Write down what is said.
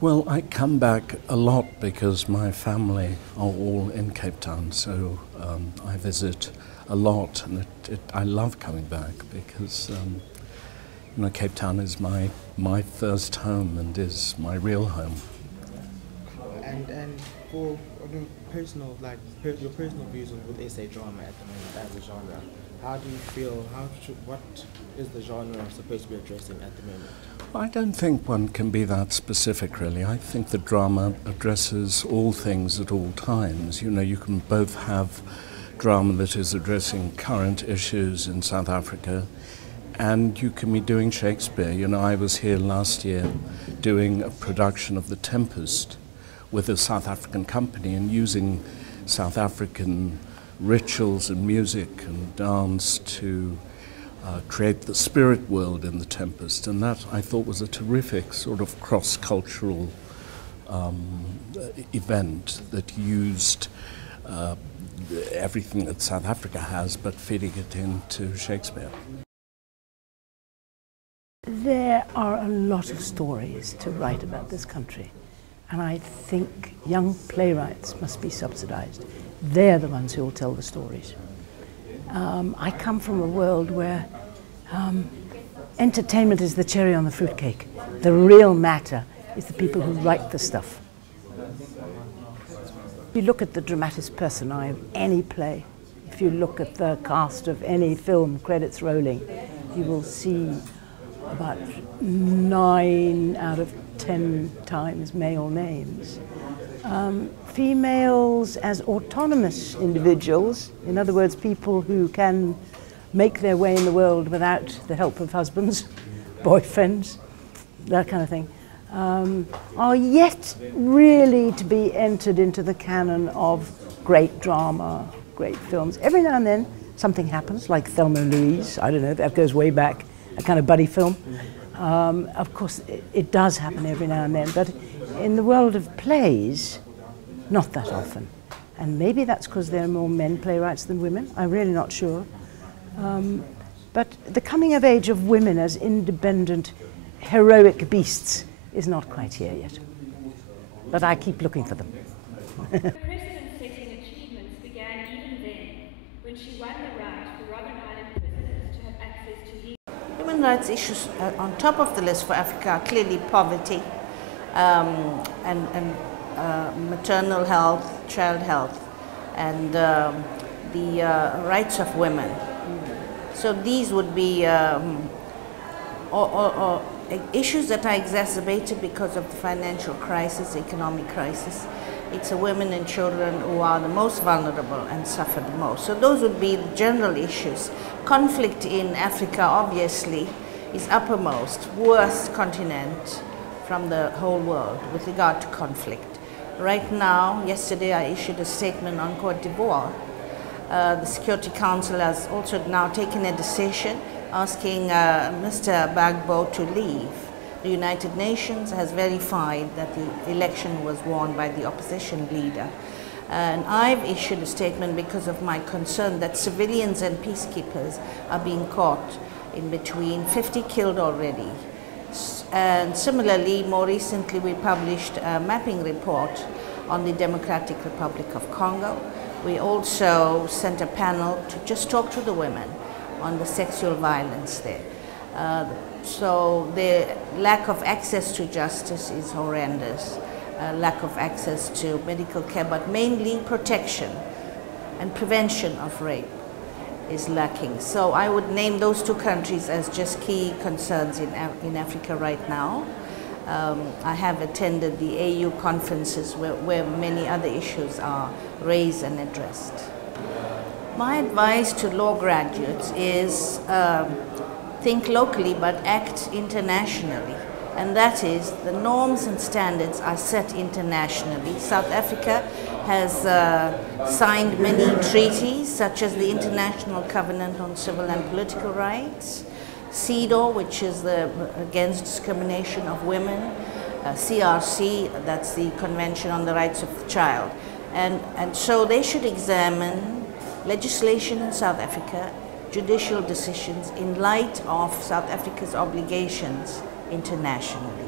Well, I come back a lot because my family are all in Cape Town, so I visit a lot, and I love coming back because you know, Cape Town is my first home and is my real home. And for personal, like your personal views with essay drama at the moment as a genre, how do you feel? What is the genre supposed to be addressing at the moment? I don't think one can be that specific, really. I think the drama addresses all things at all times. You know, you can both have drama that is addressing current issues in South Africa, and you can be doing Shakespeare. You know, I was here last year doing a production of The Tempest with a South African company and using South African rituals and music and dance to create the spirit world in The Tempest, and that I thought was a terrific sort of cross-cultural event that used everything that South Africa has but feeding it into Shakespeare. There are a lot of stories to write about this country, and I think young playwrights must be subsidized. They're the ones who will tell the stories. I come from a world where entertainment is the cherry on the fruitcake. The real matter is the people who write the stuff. If you look at the dramatis personae of any play, if you look at the cast of any film, credits rolling, you will see about 9 out of 10 times male names. Females as autonomous individuals, in other words, people who can make their way in the world without the help of husbands, boyfriends, that kind of thing, are yet really to be entered into the canon of great drama, great films. Every now and then something happens, like Thelma and Louise, I don't know, that goes way back, a kind of buddy film. Of course, it does happen every now and then, but in the world of plays, not that often. And maybe that's because there are more men playwrights than women, I'm really not sure. But the coming of age of women as independent, heroic beasts is not quite here yet. But I keep looking for them. Precedent-setting achievements began even then, when she won the right for Robben Island prisoners to have access to legal. Human rights issues on top of the list for Africa are clearly poverty and maternal health, child health, and the rights of women. So these would be issues that are exacerbated because of the financial crisis, economic crisis. It's the women and children who are the most vulnerable and suffer the most. So those would be the general issues. Conflict in Africa, obviously, is uppermost, worst continent from the whole world with regard to conflict. Right now, yesterday I issued a statement on Côte d'Ivoire. The Security Council has also now taken a decision asking Mr. Gbagbo to leave. The United Nations has verified that the election was won by the opposition leader. And I've issued a statement because of my concern that civilians and peacekeepers are being caught in between, 50 killed already. And similarly, more recently, we published a mapping report on the Democratic Republic of Congo. We also sent a panel to just talk to the women on the sexual violence there. So the lack of access to justice is horrendous, lack of access to medical care, but mainly protection and prevention of rape is lacking. So I would name those two countries as just key concerns in Africa right now. I have attended the AU conferences where many other issues are raised and addressed. My advice to law graduates is think locally but act internationally. And that is, the norms and standards are set internationally. South Africa has signed many treaties, such as the International Covenant on Civil and Political Rights, CEDAW, which is the Against Discrimination of Women, CRC, that's the Convention on the Rights of the Child. And so they should examine legislation in South Africa, judicial decisions in light of South Africa's obligations internationally.